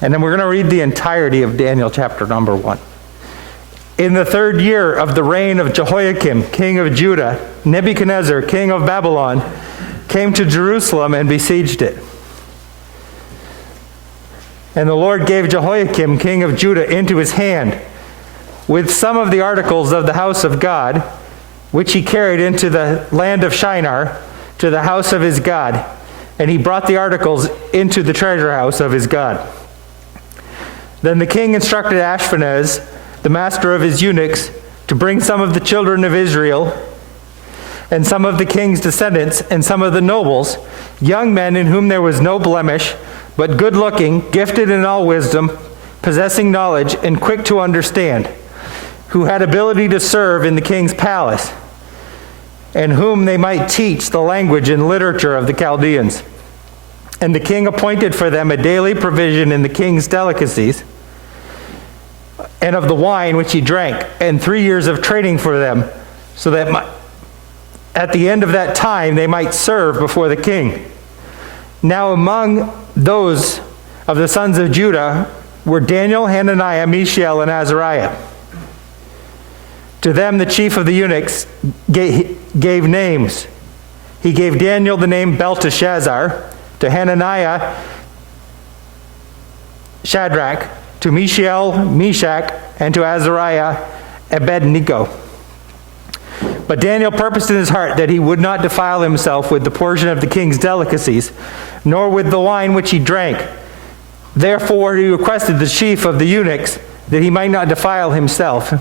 And then we're going to read the entirety of Daniel chapter number 1. In the 3rd year of the reign of Jehoiakim, king of Judah, Nebuchadnezzar, king of Babylon, came to Jerusalem and besieged it. And the Lord gave Jehoiakim, king of Judah, into his hand, with some of the articles of the house of God, which he carried into the land of Shinar, to the house of his God. And he brought the articles into the treasure house of his God. Then the king instructed Ashpenaz, the master of his eunuchs, to bring some of the children of Israel, and some of the king's descendants, and some of the nobles, young men in whom there was no blemish, but good-looking, gifted in all wisdom, possessing knowledge, and quick to understand, who had ability to serve in the king's palace, and whom they might teach the language and literature of the Chaldeans. And the king appointed for them a daily provision in the king's delicacies, and of the wine which he drank, and 3 years of training for them, so that at the end of that time they might serve before the king. Now among those of the sons of Judah were Daniel, Hananiah, Mishael, and Azariah. To them the chief of the eunuchs gave names. He gave Daniel the name Belteshazzar, to Hananiah Shadrach, to Mishael Meshach, and to Azariah Abednego. But Daniel purposed in his heart that he would not defile himself with the portion of the king's delicacies, nor with the wine which he drank. Therefore he requested the chief of the eunuchs that he might not defile himself.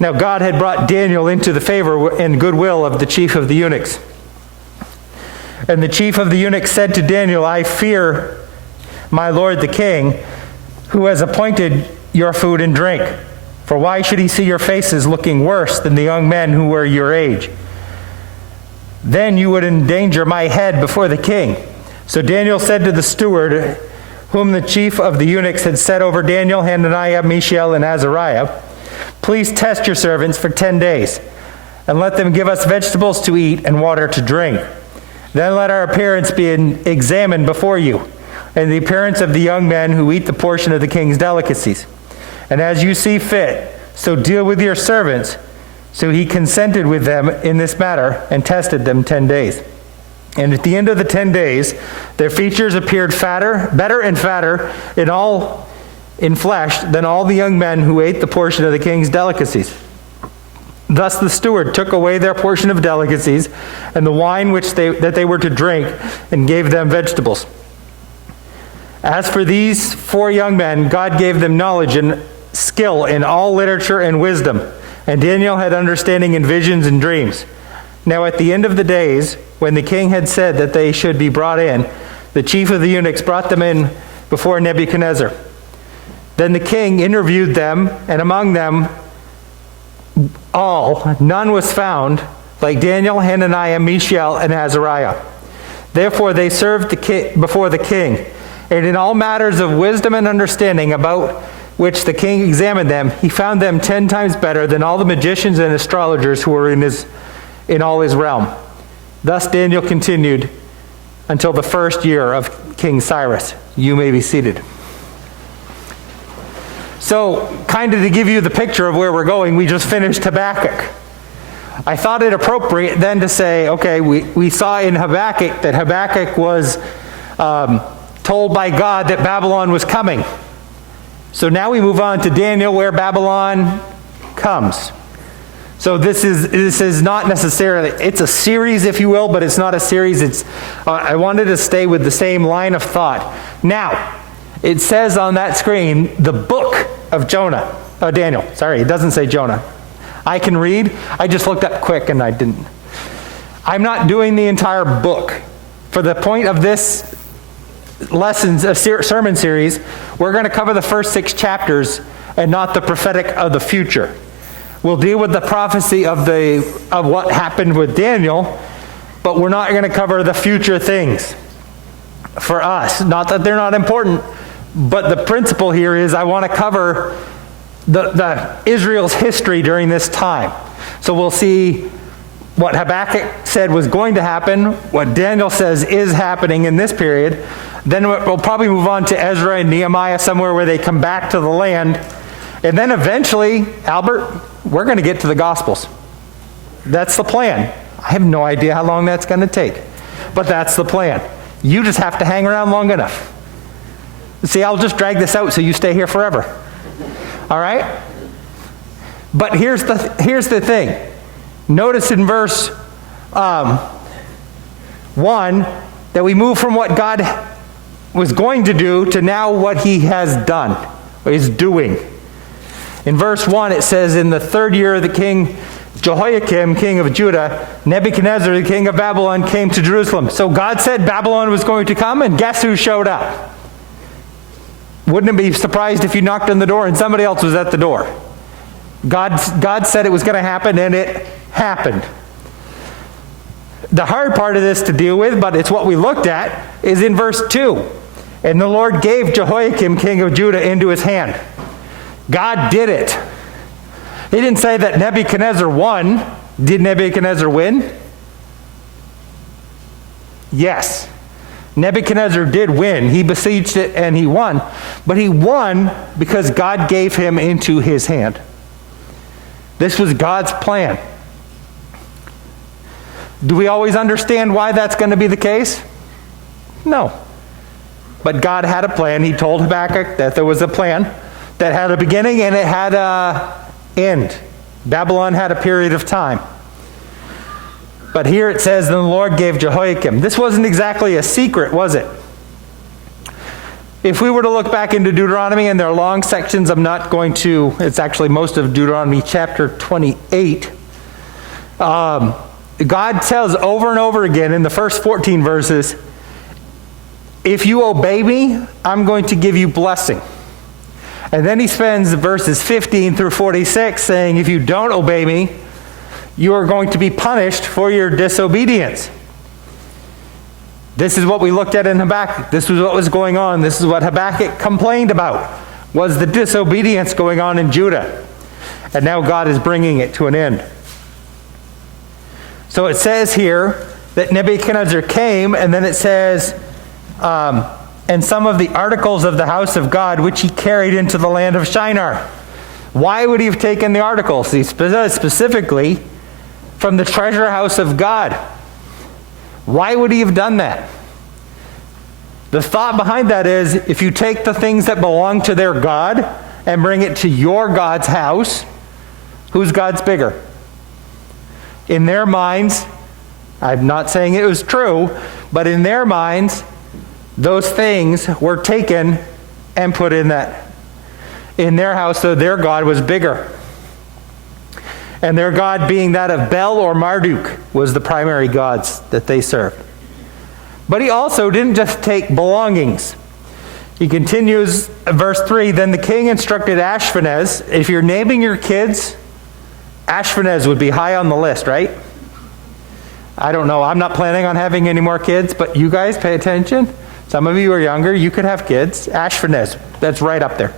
Now God had brought Daniel into the favor and goodwill of the chief of the eunuchs. And the chief of the eunuchs said to Daniel, I fear my lord the king, who has appointed your food and drink. For why should he see your faces looking worse than the young men who were your age? Then you would endanger my head before the king. So Daniel said to the steward, whom the chief of the eunuchs had set over Daniel, Hananiah, Mishael, and Azariah, please test your servants for 10 days, and let them give us vegetables to eat and water to drink. Then let our appearance be examined before you, and the appearance of the young men who eat the portion of the king's delicacies. And as you see fit, so deal with your servants. So he consented with them in this matter and tested them 10 days. And at the end of the 10 days, their features appeared better and fatter in flesh than all the young men who ate the portion of the king's delicacies. Thus the steward took away their portion of delicacies and the wine that they were to drink, and gave them vegetables. As for these 4 young men, God gave them knowledge and skill in all literature and wisdom, and Daniel had understanding in visions and dreams. Now at the end of the days, when the king had said that they should be brought in, the chief of the eunuchs brought them in before Nebuchadnezzar. Then the king interviewed them, and among them all, none was found like Daniel, Hananiah, Mishael, and Azariah. Therefore they served before the king. And in all matters of wisdom and understanding about which the king examined them, he found them 10 times better than all the magicians and astrologers who were in all his realm. Thus Daniel continued until the 1st year of King Cyrus. You may be seated. So, kind of to give you the picture of where we're going, we just finished Habakkuk. I thought it appropriate then to say, okay, we saw in Habakkuk that Habakkuk was told by God that Babylon was coming. So now we move on to Daniel, where Babylon comes. So this is not necessarily, it's a series, if you will, but it's not a series. I wanted to stay with the same line of thought. Now, it says on that screen, the book of Daniel. Sorry, it doesn't say Jonah. I can read. I just looked up quick and I didn't. I'm not doing the entire book. For the point of this sermon series, we're going to cover the first 6 chapters and not the prophetic of the future. We'll deal with the prophecy of what happened with Daniel, but we're not going to cover the future things for us. Not that they're not important, but the principle here is I want to cover the Israel's history during this time. So we'll see what Habakkuk said was going to happen, what Daniel says is happening in this period, Then we'll probably move on to Ezra and Nehemiah, somewhere where they come back to the land. And then eventually, Albert, we're going to get to the Gospels. That's the plan. I have no idea how long that's going to take. But that's the plan. You just have to hang around long enough. See, I'll just drag this out so you stay here forever. All right? But here's the thing. Notice in verse 1 that we move from what God was going to do to now what he has done, what he's doing. In verse 1 it says, in the 3rd year of the king Jehoiakim, king of Judah, Nebuchadnezzar, the king of Babylon, came to Jerusalem. So God said Babylon was going to come, and guess who showed up? Wouldn't it be surprised if you knocked on the door and somebody else was at the door? God said it was going to happen, and it happened. The hard part of this to deal with, but it's what we looked at, is in verse 2. And the Lord gave Jehoiakim, king of Judah, into his hand. God did it. He didn't say that Nebuchadnezzar won. Did Nebuchadnezzar win? Yes. Nebuchadnezzar did win. He besieged it and he won. But he won because God gave him into his hand. This was God's plan. Do we always understand why that's going to be the case? No. But God had a plan. He told Habakkuk that there was a plan that had a beginning and it had an end. Babylon had a period of time. But here it says, then the Lord gave Jehoiakim. This wasn't exactly a secret, was it? If we were to look back into Deuteronomy, and there are long sections, I'm not going to, it's actually most of Deuteronomy chapter 28. God tells over and over again in the first 14 verses, if you obey me, I'm going to give you blessing. And then he spends verses 15 through 46 saying, if you don't obey me, you are going to be punished for your disobedience. This is what we looked at in Habakkuk. This was what was going on. This is what Habakkuk complained about, was the disobedience going on in Judah. And now God is bringing it to an end. So it says here that Nebuchadnezzar came, and then it says, and some of the articles of the house of God, which he carried into the land of Shinar. Why would he have taken the articles? He specifically from the treasure house of God. Why would he have done that? The thought behind that is, if you take the things that belong to their God and bring it to your God's house, whose God's bigger? In their minds, I'm not saying it was true, but in their minds, those things were taken and put in their house, so their God was bigger. And their God, being that of Bel or Marduk, was the primary gods that they served. But he also didn't just take belongings. He continues, verse 3, then the king instructed Ashpenaz. If you're naming your kids, Ashpenaz would be high on the list, right? I don't know. I'm not planning on having any more kids, but you guys pay attention. Some of you are younger. You could have kids. Ashpenaz, that's right up there.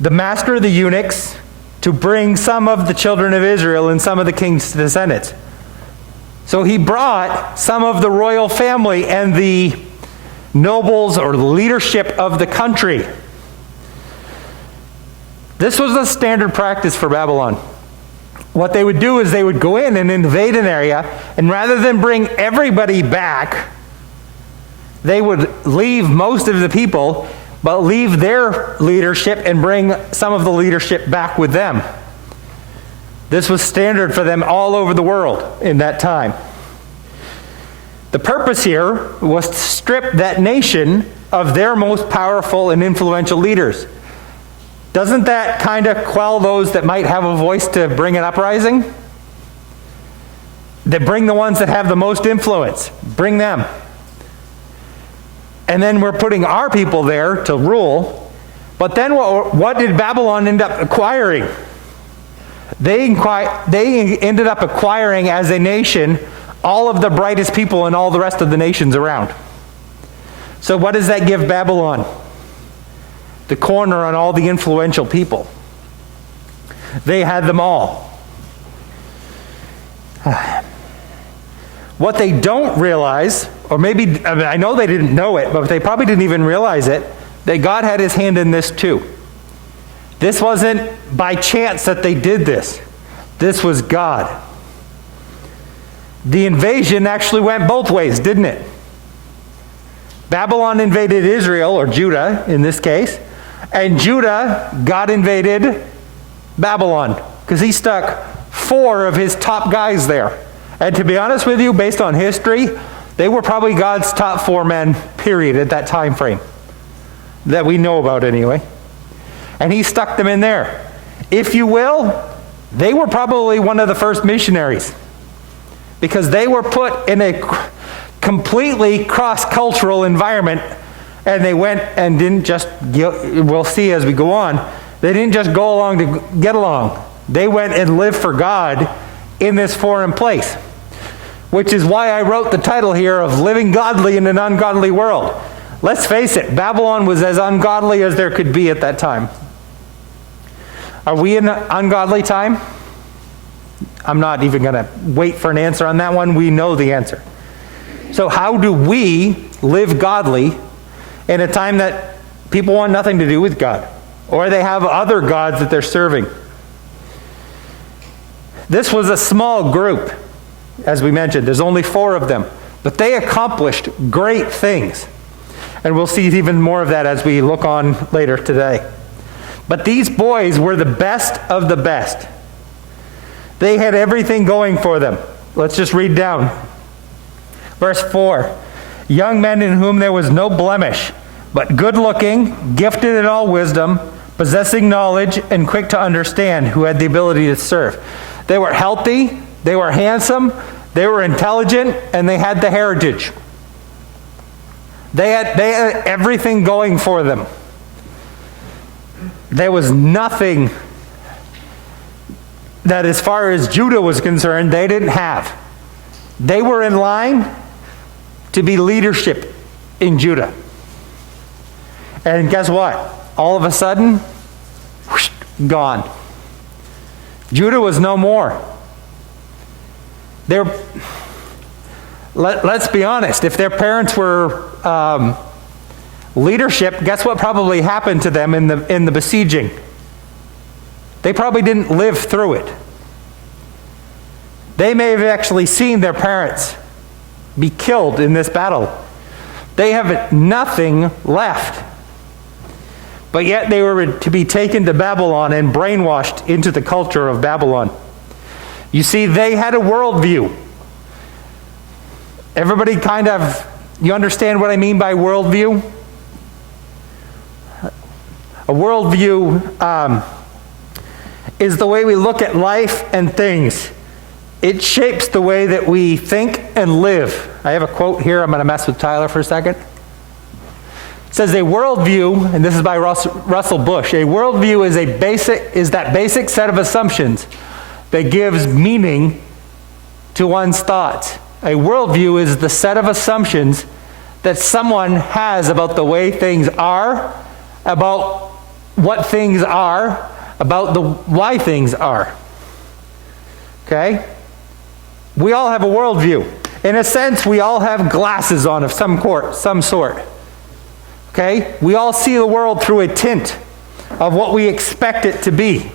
The master of the eunuchs, to bring some of the children of Israel and some of the king's descendants. So he brought some of the royal family and the nobles or leadership of the country. This was a standard practice for Babylon. What they would do is they would go in and invade an area, and rather than bring everybody back, they would leave most of the people, but leave their leadership and bring some of the leadership back with them. This was standard for them all over the world in that time. The purpose here was to strip that nation of their most powerful and influential leaders. Doesn't that kind of quell those that might have a voice to bring an uprising? That bring the ones that have the most influence. Bring them. And then we're putting our people there to rule. But then what did Babylon end up acquiring? They ended up acquiring as a nation all of the brightest people in all the rest of the nations around. So what does that give Babylon? The corner on all the influential people. They had them all. What they don't realize, or maybe, I know they didn't know it, but they probably didn't even realize it, that God had his hand in this too. This wasn't by chance that they did this. This was God. The invasion actually went both ways, didn't it? Babylon invaded Israel, or Judah in this case, and Judah, God invaded Babylon, because he stuck 4 of his top guys there. And to be honest with you, based on history, they were probably God's top 4 men, period, at that time frame. That we know about anyway. And he stuck them in there. If you will, they were probably one of the first missionaries. Because they were put in a completely cross-cultural environment, and they went and didn't just, we'll see as we go on, they didn't just go along to get along. They went and lived for God in this foreign place. Which is why I wrote the title here of Living Godly in an Ungodly World. Let's face it, Babylon was as ungodly as there could be at that time. Are we in an ungodly time? I'm not even going to wait for an answer on that one. We know the answer. So how do we live godly in a time that people want nothing to do with God? Or they have other gods that they're serving? This was a small group, as we mentioned. There's only 4 of them. But they accomplished great things. And we'll see even more of that as we look on later today. But these boys were the best of the best. They had everything going for them. Let's just read down. Verse 4. Young men in whom there was no blemish, but good-looking, gifted in all wisdom, possessing knowledge, and quick to understand, who had the ability to serve. They were healthy, they were handsome, they were intelligent, and they had the heritage. They had everything going for them. There was nothing that, as far as Judah was concerned, they didn't have. They were in line to be leadership in Judah. And guess what? All of a sudden, whoosh, gone. Judah was no more. Let's be honest. If their parents were leadership, guess what probably happened to them in the besieging? They probably didn't live through it. They may have actually seen their parents be killed in this battle. They have nothing left. But yet they were to be taken to Babylon and brainwashed into the culture of Babylon. You see, they had a worldview. Everybody kind of, you understand what I mean by worldview? A worldview is the way we look at life and things. It shapes the way that we think and live. I have a quote here. I'm going to mess with Tyler for a second. It says, a worldview, and this is by Russell Bush, a worldview is that basic set of assumptions that gives meaning to one's thoughts. A worldview is the set of assumptions that someone has about the way things are, about what things are, about why things are. Okay? We all have a worldview. In a sense, we all have glasses on of some sort. Okay? We all see the world through a tint of what we expect it to be.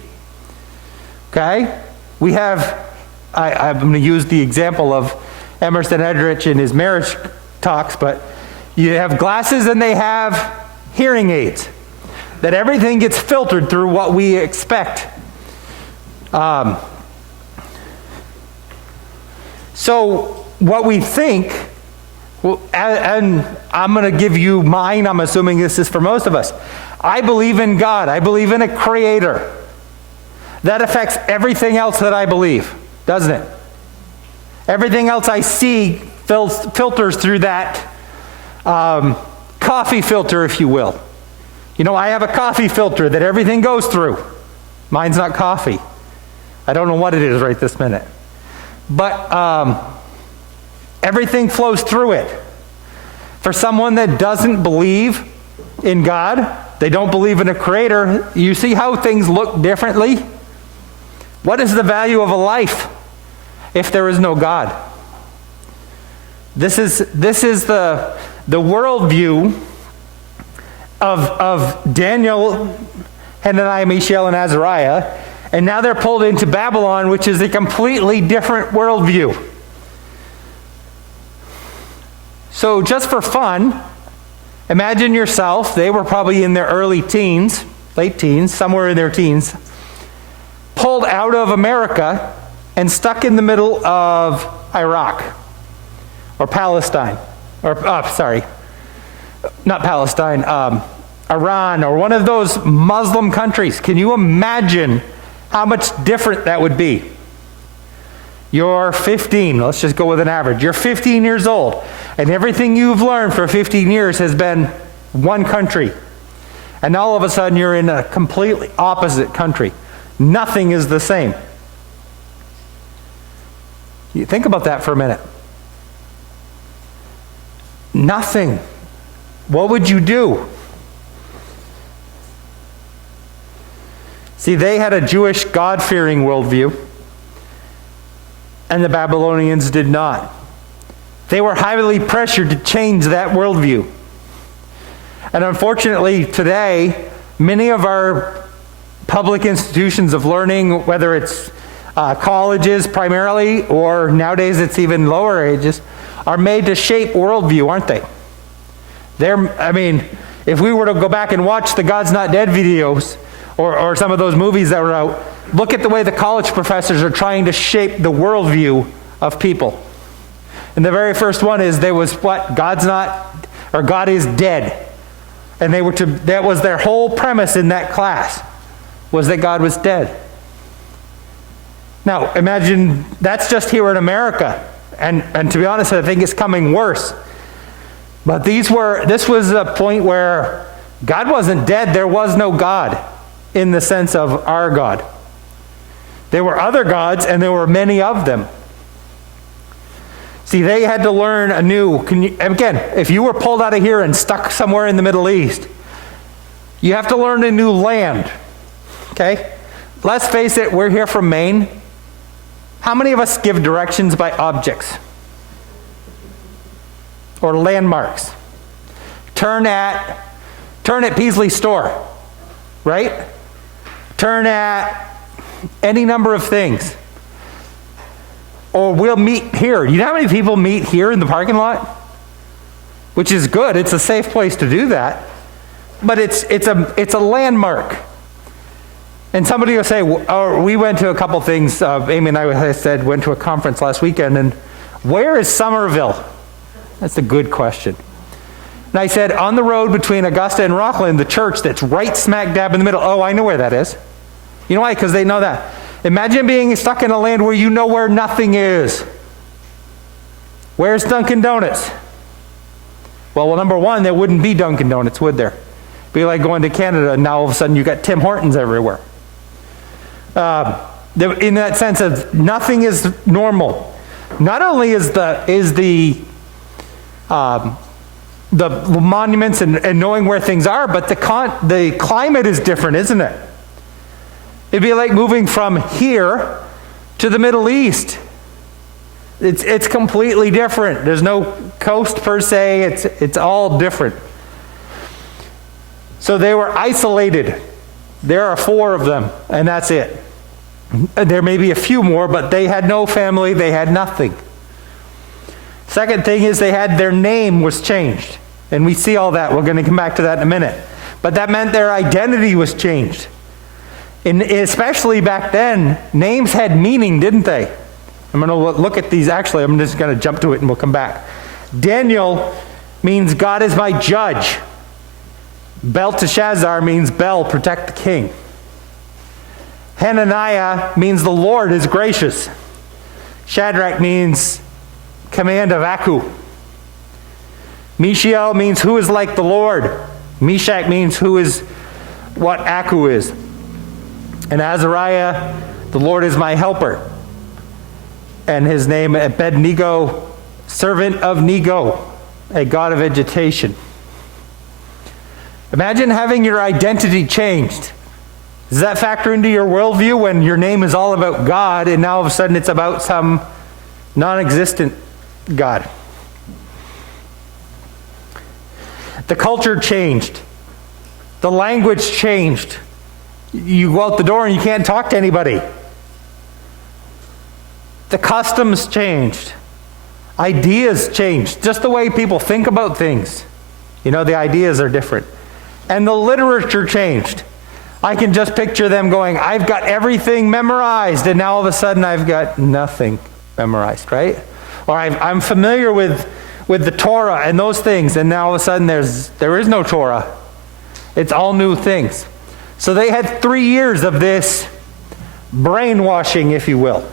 Okay? We have, I'm going to use the example of Emerson Eldridge in his marriage talks, but you have glasses and they have hearing aids. That everything gets filtered through what we expect. So what we think, and I'm going to give you mine, I'm assuming this is for most of us. I believe in God. I believe in a creator. That affects everything else that I believe, doesn't it? Everything else I see filters through that coffee filter, if you will. You know, I have a coffee filter that everything goes through. Mine's not coffee. I don't know what it is right this minute. But everything flows through it. For someone that doesn't believe in God, they don't believe in a creator, you see how things look differently? What is the value of a life if there is no God? This is the worldview of Daniel, Hananiah, Mishael, and Azariah, and now they're pulled into Babylon, which is a completely different worldview. So just for fun, imagine yourself, they were probably in their early teens, late teens, somewhere in their teens, pulled out of America and stuck in the middle of Iraq or Palestine, or not Palestine, Iran, or one of those Muslim countries. Can you imagine how much different that would be? You're 15, let's just go with an average. You're 15 years old, and everything you've learned for 15 years has been one country. And all of a sudden you're in a completely opposite country. Nothing is the same. You think about that for a minute. Nothing. What would you do? See, they had a Jewish God-fearing worldview, and the Babylonians did not. They were highly pressured to change that worldview. And unfortunately, today, many of our public institutions of learning, whether it's colleges primarily, or nowadays it's even lower ages, are made to shape worldview, aren't they? If we were to go back and watch the God's Not Dead videos, or some of those movies that were out, look at the way the college professors are trying to shape the worldview of people. And the very first one is, there was what? God is dead. And that was their whole premise in that class, was that God was dead. Now, imagine that's just here in America. And to be honest, I think it's coming worse. But this was a point where God wasn't dead. There was no God in the sense of our God. There were other gods, and there were many of them. See, they had to learn anew. Again, if you were pulled out of here and stuck somewhere in the Middle East, you have to learn a new land. Okay? Let's face it, we're here from Maine. How many of us give directions by objects or landmarks? Turn at Peasley store, right? Turn at any number of things. Or we'll meet here. You know how many people meet here in the parking lot? Which is good. It's a safe place to do that. But it's a landmark. And somebody will say, we went to a couple things. Amy and I went to a conference last weekend, and where is Somerville? That's a good question. And I said, on the road between Augusta and Rockland, the church that's right smack dab in the middle. Oh, I know where that is. You know why? Because they know that. Imagine being stuck in a land where you know where nothing is. Where's Dunkin' Donuts? Well, number one, there wouldn't be Dunkin' Donuts, would there? It'd be like going to Canada, and now all of a sudden you got Tim Hortons everywhere. In that sense of nothing is normal. Not only is the monuments and knowing where things are, but the climate is different, isn't it? It'd be like moving from here to the Middle East. It's completely different. There's no coast per se. It's all different. So they were isolated. There are 4 of them, and that's it. There may be a few more, but they had no family. They had nothing. Second thing is their name was changed. And we see all that. We're going to come back to that in a minute. But that meant their identity was changed. And especially back then, names had meaning, didn't they? I'm going to look at these. Actually, I'm just going to jump to it and we'll come back. Daniel means God is my judge. Belteshazzar means Bel, protect the king. Hananiah means the Lord is gracious. Shadrach means command of Aku. Mishael means who is like the Lord. Meshach means who is what Aku is. And Azariah, the Lord is my helper. And his name Abednego, servant of Nego, a god of vegetation. Imagine having your identity changed. Does that factor into your worldview when your name is all about God and now all of a sudden it's about some non-existent God? The culture changed. The language changed. You go out the door and you can't talk to anybody. The customs changed. Ideas changed. Just the way people think about things. The ideas are different. And the literature changed. I can just picture them going, I've got everything memorized, and now all of a sudden I've got nothing memorized, right? Or I'm familiar with the Torah and those things, and now all of a sudden there is no Torah. It's all new things. So they had 3 years of this brainwashing, if you will.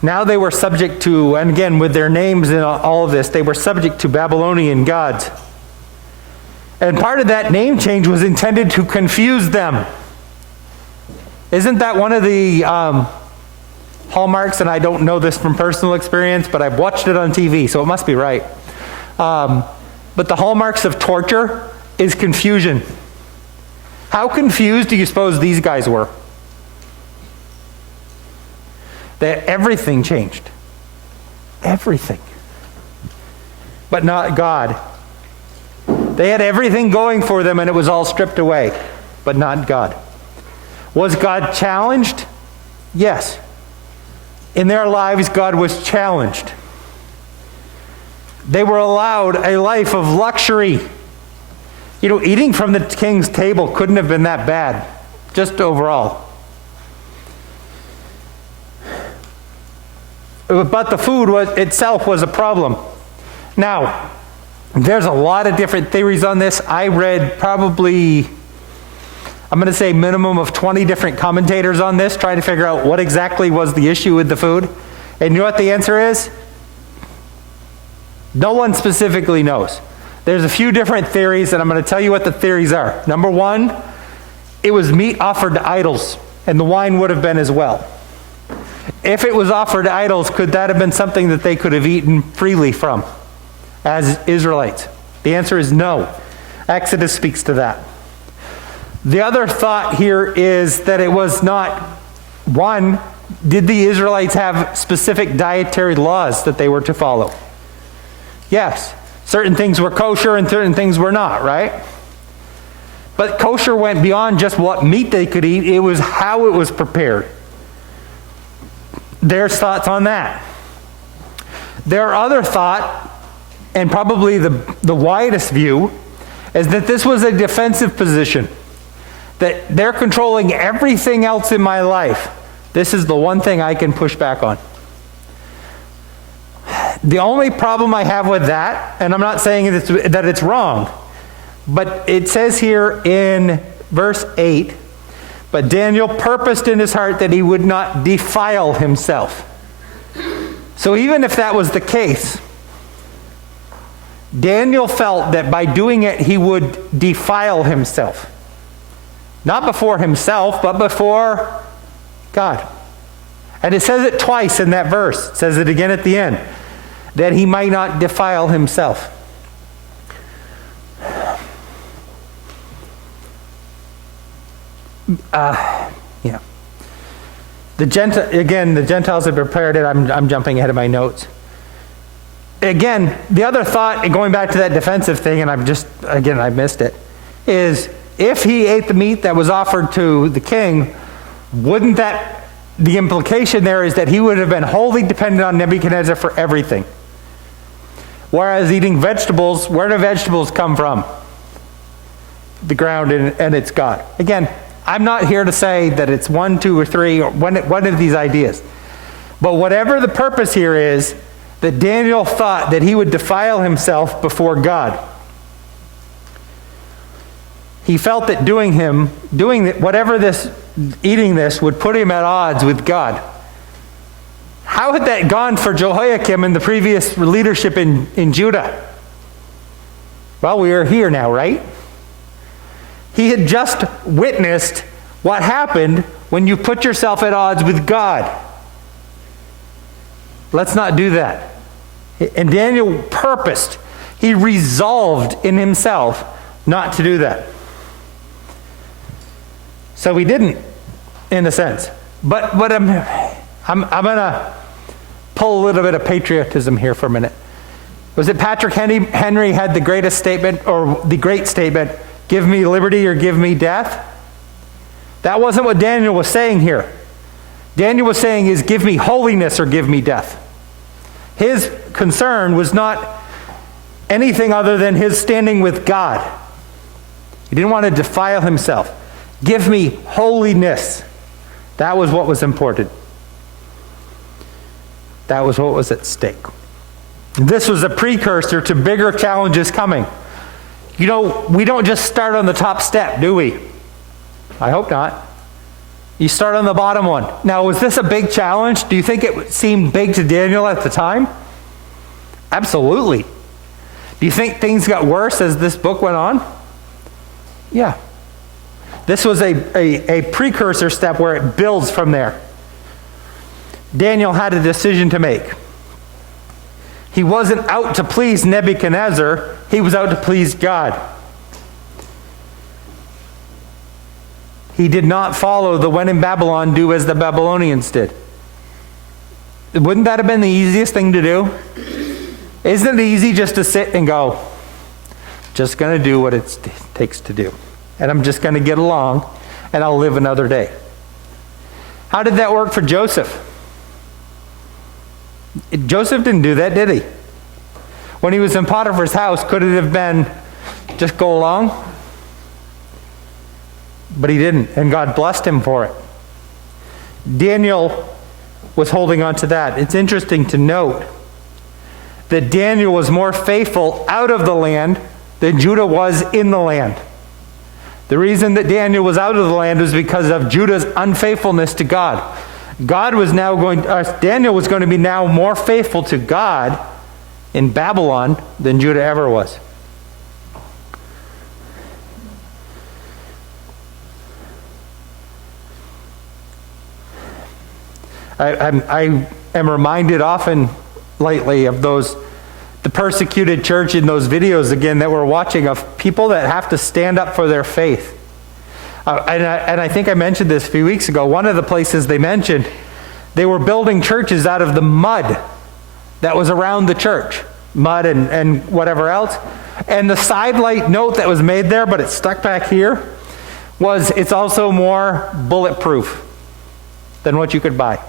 Now they were subject to, and again with their names and all of this, they were subject to Babylonian gods. And part of that name change was intended to confuse them. Isn't that one of the hallmarks? And I don't know this from personal experience, but I've watched it on TV, so it must be right. But the hallmarks of torture is confusion. How confused do you suppose these guys were? That everything changed. Everything. But not God. They had everything going for them and it was all stripped away, but not God. Was God challenged? Yes. In their lives, God was challenged. They were allowed a life of luxury. Eating from the king's table couldn't have been that bad, just overall. But the food itself was a problem. Now, there's a lot of different theories on this. I read probably, I'm going to say minimum of 20 different commentators on this, trying to figure out what exactly was the issue with the food. And you know what the answer is? No one specifically knows. There's a few different theories, and I'm going to tell you what the theories are. Number one, it was meat offered to idols, and the wine would have been as well. If it was offered to idols, could that have been something that they could have eaten freely from as Israelites? The answer is no. Exodus speaks to that. The other thought here is that it was not, one, did the Israelites have specific dietary laws that they were to follow? Yes. Certain things were kosher and certain things were not, right? But kosher went beyond just what meat they could eat. It was how it was prepared. There's thoughts on that. There are other thought, and probably the widest view, is that this was a defensive position. That they're controlling everything else in my life. This is the one thing I can push back on. The only problem I have with that, and I'm not saying that it's wrong, but it says here in verse 8, but Daniel purposed in his heart that he would not defile himself. So even if that was the case, Daniel felt that by doing it he would defile himself. Not before himself, but before God. And it says it twice in that verse. It says it again at the end. That he might not defile himself. Yeah. The Gentiles had prepared it. I'm jumping ahead of my notes. Again, the other thought, going back to that defensive thing, and I missed it, is if he ate the meat that was offered to the king, wouldn't that, the implication there is that he would have been wholly dependent on Nebuchadnezzar for everything. Whereas eating vegetables, where do vegetables come from? The ground, and it's God. Again, I'm not here to say that it's 1, 2, or 3, or one of these ideas. But whatever the purpose here is, that Daniel thought that he would defile himself before God. He felt that eating this would put him at odds with God. How had that gone for Jehoiakim and the previous leadership in Judah? Well, we are here now, right? He had just witnessed what happened when you put yourself at odds with God. Let's not do that. And Daniel purposed, he resolved in himself not to do that. So he didn't, in a sense. But I'm going to pull a little bit of patriotism here for a minute. Was it Patrick Henry had the greatest statement, or the great statement, give me liberty or give me death? That wasn't what Daniel was saying here. Daniel was saying is give me holiness or give me death. His concern was not anything other than his standing with God. He didn't want to defile himself. Give me holiness. That was what was important. That was what was at stake. This was a precursor to bigger challenges coming. You know, we don't just start on the top step, do we? I hope not. You start on the bottom one. Now, was this a big challenge? Do you think it seemed big to Daniel at the time? Absolutely. Do you think things got worse as this book went on? Yeah. This was a precursor step where it builds from there. Daniel had a decision to make. He wasn't out to please Nebuchadnezzar. He was out to please God. He did not follow the when in Babylon, do as the Babylonians did. Wouldn't that have been the easiest thing to do? Isn't it easy just to sit and go, just going to do what it takes to do. And I'm just going to get along, and I'll live another day. How did that work for Joseph? Joseph didn't do that, did he? When he was in Potiphar's house, could it have been just go along? But he didn't, and God blessed him for it. Daniel was holding on to that. It's interesting to note that Daniel was more faithful out of the land than Judah was in the land. The reason that Daniel was out of the land was because of Judah's unfaithfulness to God. Daniel was going to be now more faithful to God in Babylon than Judah ever was. I am reminded often lately of the persecuted church in those videos again that we're watching, of people that have to stand up for their faith. And I think I mentioned this a few weeks ago. One of the places they mentioned, they were building churches out of the mud that was around the church. Mud and whatever else. And the sidelight note that was made there, but it's stuck back here, was it's also more bulletproof than what you could buy.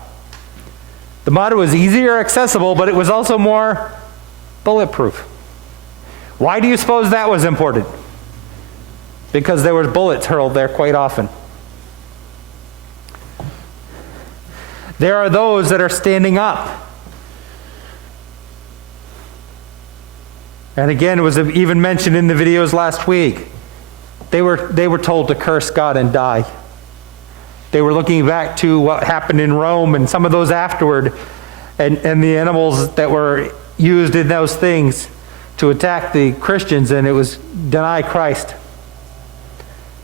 The mud was easier accessible, but it was also more bulletproof. Why do you suppose that was important? Because there were bullets hurled there quite often. There are those that are standing up. And again, it was even mentioned in the videos last week. They were told to curse God and die. They were looking back to what happened in Rome and some of those afterward, and the animals that were used in those things to attack the Christians, and it was deny Christ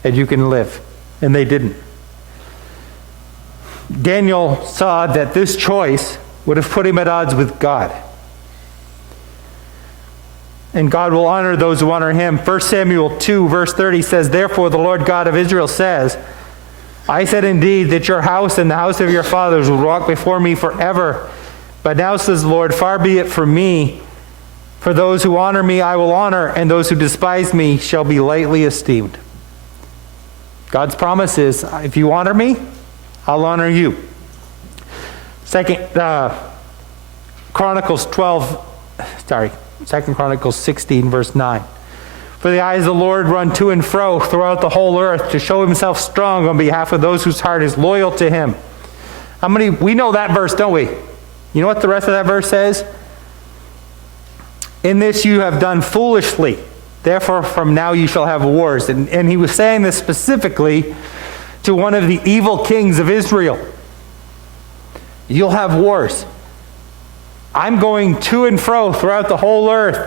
and you can live. And they didn't. Daniel saw that this choice would have put him at odds with God. And God will honor those who honor him. 1 Samuel 2 verse 30 says, "Therefore the Lord God of Israel says, I said indeed that your house and the house of your fathers will walk before me forever. But now says the Lord, far be it from me. For those who honor me I will honor, and those who despise me shall be lightly esteemed." God's promise is, if you honor me, I'll honor you. 2 Chronicles 16 verse 9. "For the eyes of the Lord run to and fro throughout the whole earth to show himself strong on behalf of those whose heart is loyal to him." How many, we know that verse, don't we? You know what the rest of that verse says? "In this you have done foolishly. Therefore from now you shall have wars." And he was saying this specifically to one of the evil kings of Israel. You'll have wars. I'm going to and fro throughout the whole earth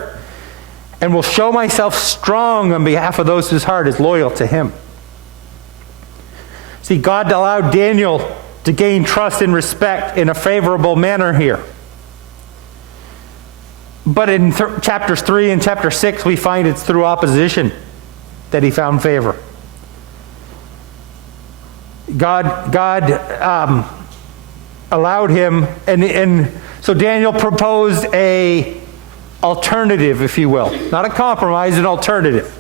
and will show myself strong on behalf of those whose heart is loyal to him. See, God allowed Daniel to gain trust and respect in a favorable manner here. But in chapters 3 and chapter 6, we find it's through opposition that he found favor. God allowed him, and so Daniel proposed a alternative, if you will. Not a compromise, an alternative.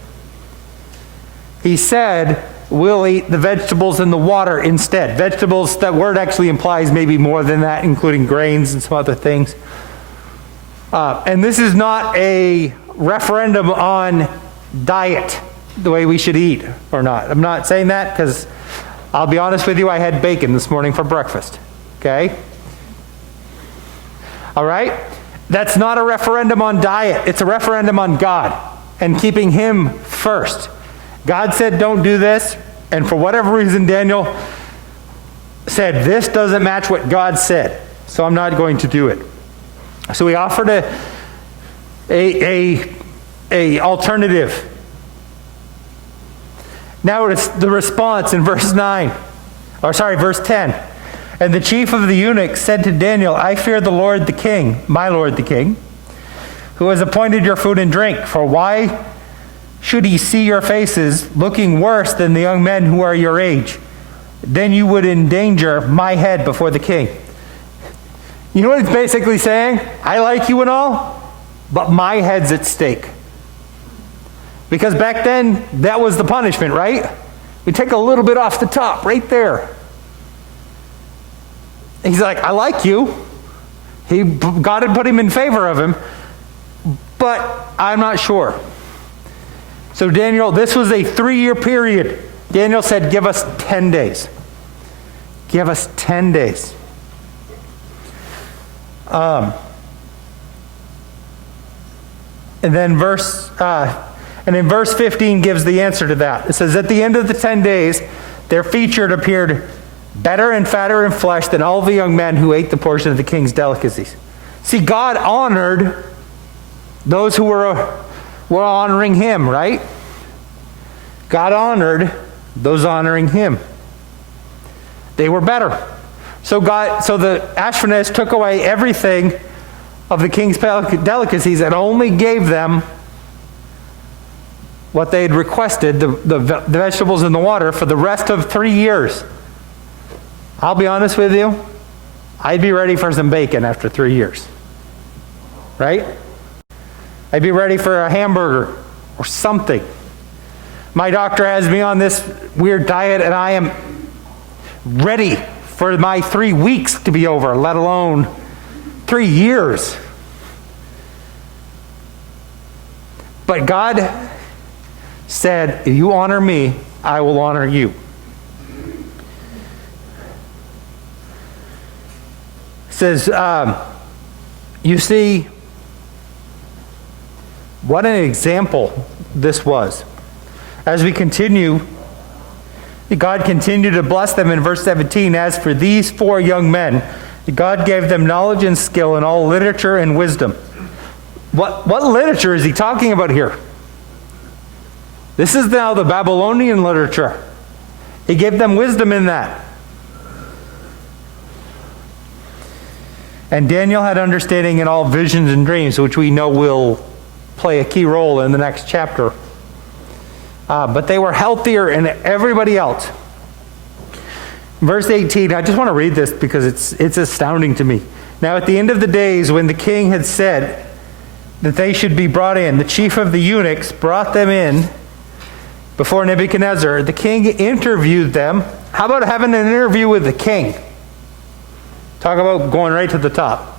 He said, we'll eat the vegetables and the water instead. Vegetables, that word actually implies maybe more than that, including grains and some other things. And this is not a referendum on diet, the way we should eat or not. I'm not saying that because I'll be honest with you, I had bacon this morning for breakfast. Okay? All right? That's not a referendum on diet. It's a referendum on God and keeping Him first. God said, don't do this. And for whatever reason, Daniel said, this doesn't match what God said. So I'm not going to do it. So he offered a alternative. Now it's the response in verse 10. And the chief of the eunuchs said to Daniel, I fear the Lord the king, my lord the king, who has appointed your food and drink. For why should he see your faces looking worse than the young men who are your age? Then you would endanger my head before the king. You know what it's basically saying? I like you and all, but my head's at stake. Because back then, that was the punishment, right? We take a little bit off the top, right there. He's like, I like you. God had put him in favor of him, but I'm not sure. So Daniel, this was a 3-year period. Daniel said, give us 10 days. Give us 10 days. And then verse 15 gives the answer to that. It says, at the end of the 10 days, their featured appeared better and fatter in flesh than all the young men who ate the portion of the king's delicacies. See, God honored those who were honoring Him, right? God honored those honoring Him. They were better. So the Ashpenaz took away everything of the king's delicacies and only gave them what they had requested, the vegetables and the water, for the rest of 3 years. I'll be honest with you, I'd be ready for some bacon after 3 years. Right? I'd be ready for a hamburger or something. My doctor has me on this weird diet and I am ready for my 3 weeks to be over, let alone 3 years. But God said, if you honor me, I will honor you. It says, you see, what an example this was. As we continue, God continued to bless them in verse 17. As for these 4 young men, God gave them knowledge and skill in all literature and wisdom. What literature is he talking about here? This is now the Babylonian literature. He gave them wisdom in that. And Daniel had understanding in all visions and dreams, which we know will play a key role in the next chapter. But they were healthier than everybody else. Verse 18, I just want to read this because it's astounding to me. Now at the end of the days, when the king had said that they should be brought in, the chief of the eunuchs brought them in before Nebuchadnezzar. The king interviewed them. How about having an interview with the king? Talk about going right to the top.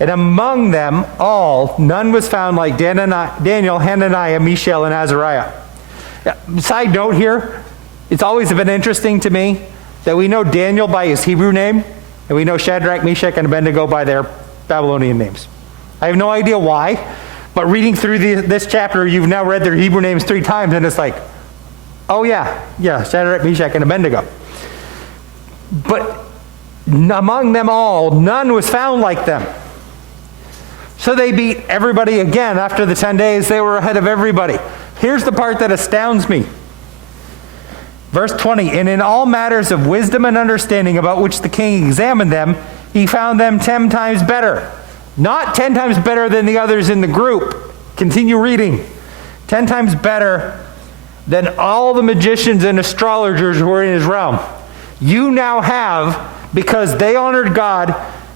And among them all, none was found like Daniel, Hananiah, Mishael, and Azariah. Side note here, it's always been interesting to me that we know Daniel by his Hebrew name, and we know Shadrach, Meshach, and Abednego by their Babylonian names. I have no idea why, but reading through this chapter, you've now read their Hebrew names 3 times, and it's like, oh yeah, Shadrach, Meshach, and Abednego. But among them all, none was found like them. So they beat everybody again. After the 10 days, they were ahead of everybody. Here's the part that astounds me. Verse 20, and in all matters of wisdom and understanding about which the king examined them, he found them 10 times better. Not 10 times better than the others in the group. Continue reading. 10 times better than all the magicians and astrologers who were in his realm. You now have, because they honored God,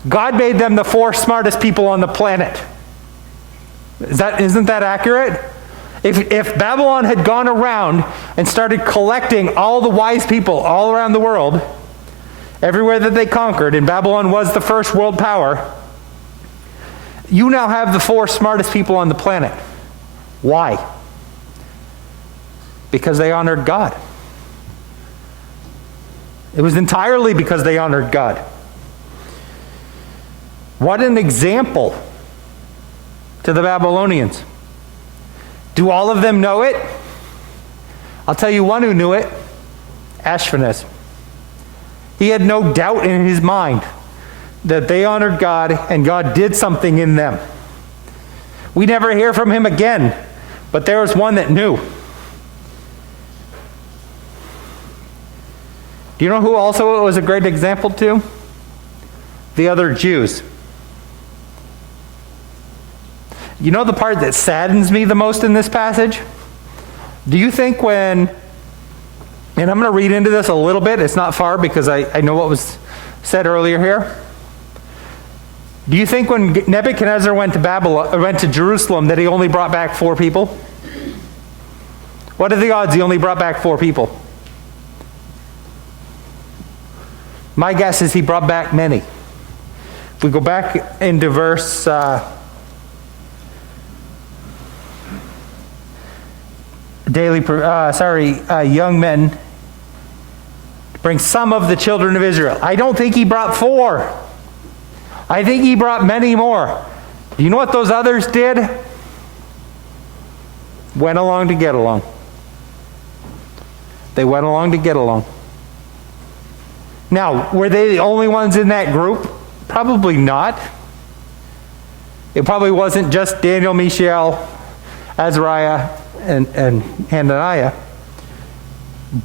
God made them the 4 smartest people on the planet. Isn't that accurate? If Babylon had gone around and started collecting all the wise people all around the world, everywhere that they conquered, and Babylon was the first world power, you now have the 4 smartest people on the planet. Why? Because they honored God. It was entirely because they honored God. What an example to the Babylonians. Do all of them know it? I'll tell you one who knew it. Ashpenaz. He had no doubt in his mind that they honored God and God did something in them. We never hear from him again, but there was one that knew. Do you know who also was a great example to? The other Jews. You know the part that saddens me the most in this passage? Do you think when, and I'm going to read into this a little bit, it's not far because I know what was said earlier here. Do you think when Nebuchadnezzar went to Jerusalem that he only brought back 4 people? What are the odds he only brought back 4 people? My guess is he brought back many. If we go back into verse young men bring some of the children of Israel. I don't think he brought 4. I think he brought many more. Do you know what those others did? Went along to get along. They went along to get along. Now, were they the only ones in that group? Probably not. It probably wasn't just Daniel, Mishael, Azariah, and Hananiah.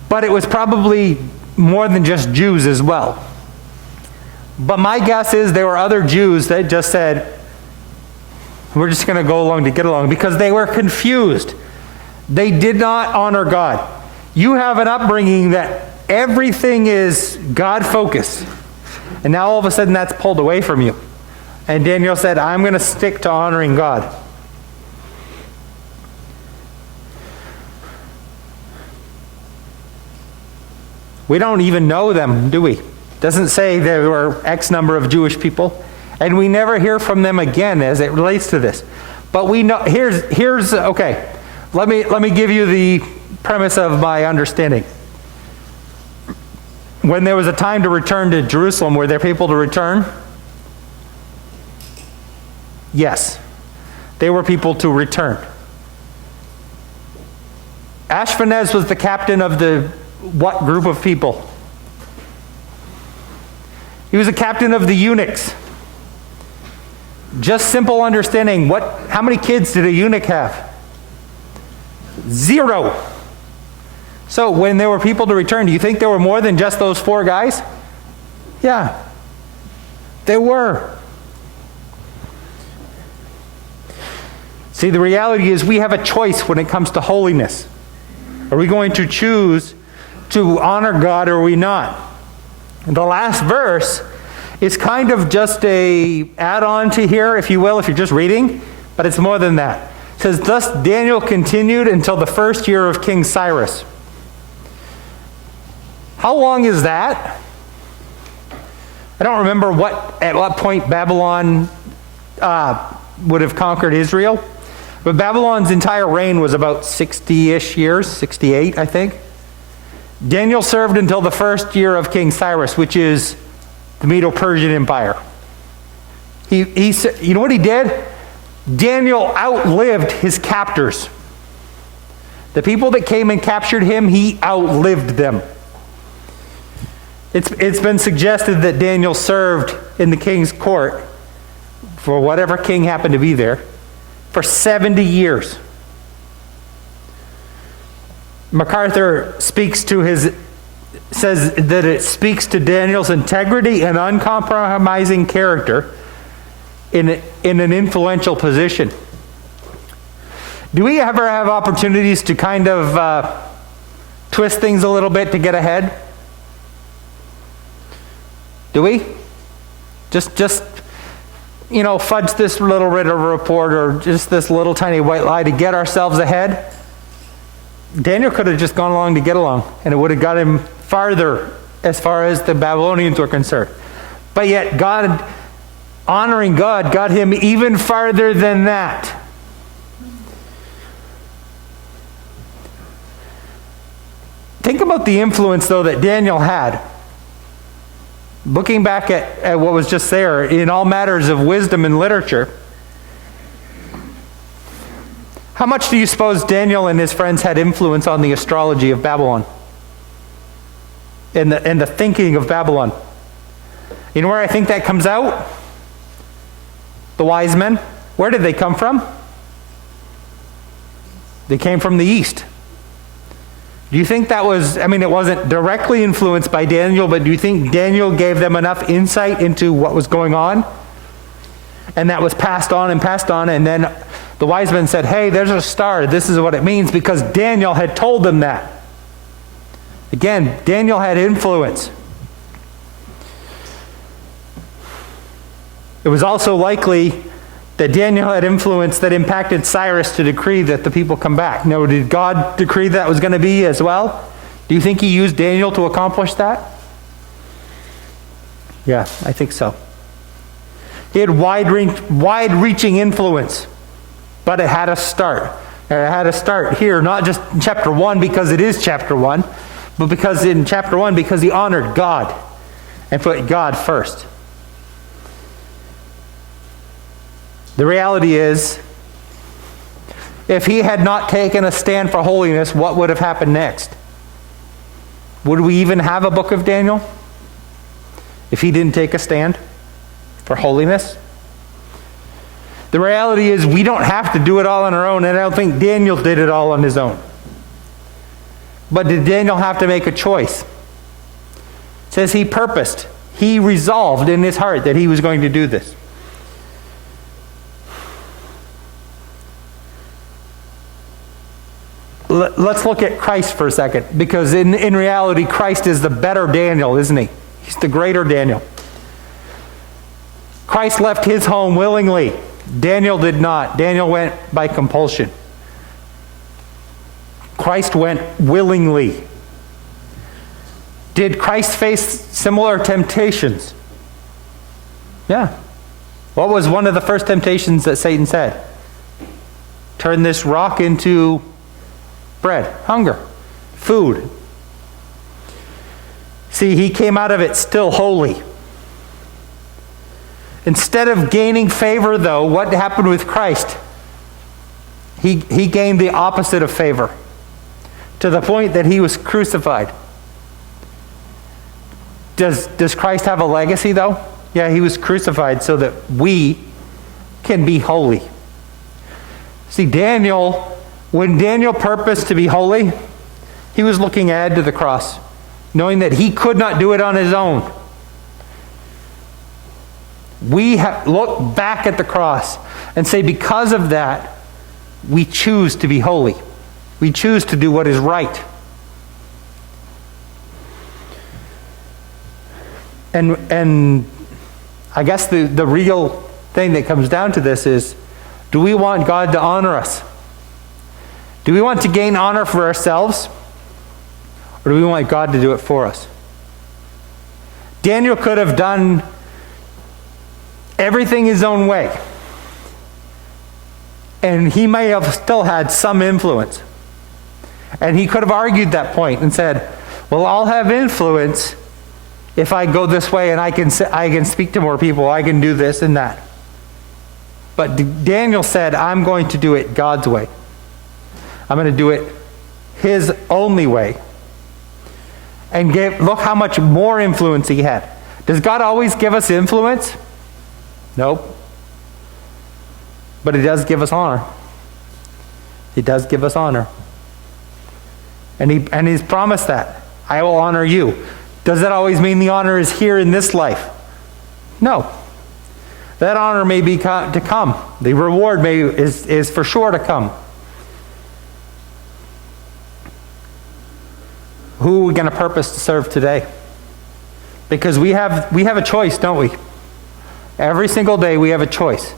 But it was probably more than just Jews as well. But my guess is there were other Jews that just said, we're just going to go along to get along, because they were confused. They did not honor God. You have an upbringing that everything is God-focused. And now all of a sudden that's pulled away from you. And Daniel said, I'm going to stick to honoring God. We don't even know them, do we? It doesn't say there were X number of Jewish people. And we never hear from them again as it relates to this. But we know, here's okay. Let me give you the premise of my understanding. When there was a time to return to Jerusalem, were there people to return? Yes. They were people to return. Ashpenaz was the captain of the what group of people? He was a captain of the eunuchs. Just simple understanding. How many kids did a eunuch have? 0. So when there were people to return, do you think there were more than just those 4 guys? Yeah, there were. See, the reality is we have a choice when it comes to holiness. Are we going to choose to honor God or are we not? And the last verse is kind of just a add-on to here, if you will, if you're just reading, but it's more than that. It says, thus Daniel continued until the 1st year of King Cyrus. How long is that? I don't remember at what point Babylon would have conquered Israel. But Babylon's entire reign was about 60-ish years, 68, I think. Daniel served until the 1st year of King Cyrus, which is the Medo-Persian Empire. You know what he did? Daniel outlived his captors. The people that came and captured him, he outlived them. It's been suggested that Daniel served in the king's court for whatever king happened to be there for 70 years. MacArthur says that it speaks to Daniel's integrity and uncompromising character in an influential position. Do we ever have opportunities to kind of twist things a little bit to get ahead? Do we? Just fudge this little bit of a report or just this little tiny white lie to get ourselves ahead, Daniel could have just gone along to get along, and it would have got him farther as far as the Babylonians were concerned. But yet God, honoring God, got him even farther than that. Think about the influence, though, that Daniel had. Looking back at what was just there, in all matters of wisdom and literature, how much do you suppose Daniel and his friends had influence on the astrology of Babylon? And the thinking of Babylon? You know where I think that comes out? The wise men. Where did they come from? They came from the east. Do you think that was, it wasn't directly influenced by Daniel, but do you think Daniel gave them enough insight into what was going on? And that was passed on, and then the wise men said, hey, there's a star, this is what it means, because Daniel had told them that. Again, Daniel had influence. It was also likely that Daniel had influence that impacted Cyrus to decree that the people come back. Now, did God decree that was going to be as well? Do you think he used Daniel to accomplish that? Yeah, I think so. He had wide-reaching influence, but it had a start. And it had a start here, not just in chapter 1 because it is chapter 1, but because in chapter 1 because he honored God and put God first. The reality is, if he had not taken a stand for holiness, what would have happened next? Would we even have a book of Daniel if he didn't take a stand for holiness? The reality is, we don't have to do it all on our own, and I don't think Daniel did it all on his own. But did Daniel have to make a choice? It says he purposed, he resolved in his heart that he was going to do this. Let's look at Christ for a second, because in reality, Christ is the better Daniel, isn't he? He's the greater Daniel. Christ left his home willingly. Daniel did not. Daniel went by compulsion. Christ went willingly. Did Christ face similar temptations? Yeah. What was one of the first temptations that Satan said? Turn this rock into bread, hunger, food. See, he came out of it still holy. Instead of gaining favor, though, what happened with Christ? He gained the opposite of favor, to the point that he was crucified. Does Christ have a legacy, though? Yeah, he was crucified so that we can be holy. See, when Daniel purposed to be holy, he was looking ahead to the cross, knowing that he could not do it on his own. We look back at the cross and say, because of that, we choose to be holy. We choose to do what is right. And I guess the real thing that comes down to this is, do we want God to honor us? Do we want to gain honor for ourselves? Or do we want God to do it for us? Daniel could have done everything his own way, and he may have still had some influence. And he could have argued that point and said, well, I'll have influence if I go this way and I can speak to more people, I can do this and that. But Daniel said, I'm going to do it God's way. I'm going to do it his only way. And look how much more influence he had. Does God always give us influence? Nope. But he does give us honor. He does give us honor. And he's promised that. I will honor you. Does that always mean the honor is here in this life? No. That honor may be to come. The reward is for sure to come. Who are we going to purpose to serve today? Because we have a choice, don't we? Every single day we have a choice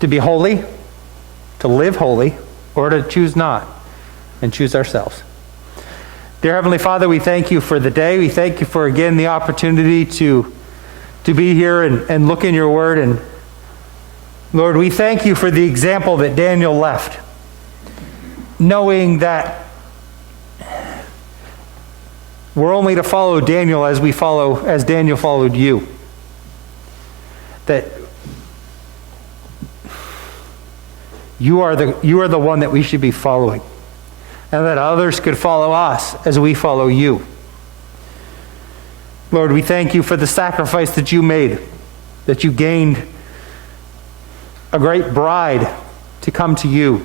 to be holy, to live holy, or to choose not and choose ourselves. Dear Heavenly Father, we thank you for the day. We thank you for, again, the opportunity to be here and look in your word. And Lord, we thank you for the example that Daniel left, knowing that we're only to follow Daniel as Daniel followed you. That you are the one that we should be following, and that others could follow us as we follow you. Lord, we thank you for the sacrifice that you made, that you gained a great bride to come to you.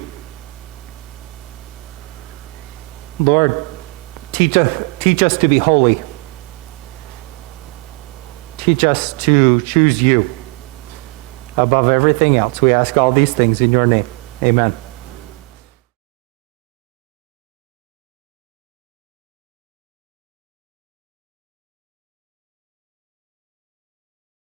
Lord, teach us to be holy. Teach us to choose you above everything else. We ask all these things in your name. Amen.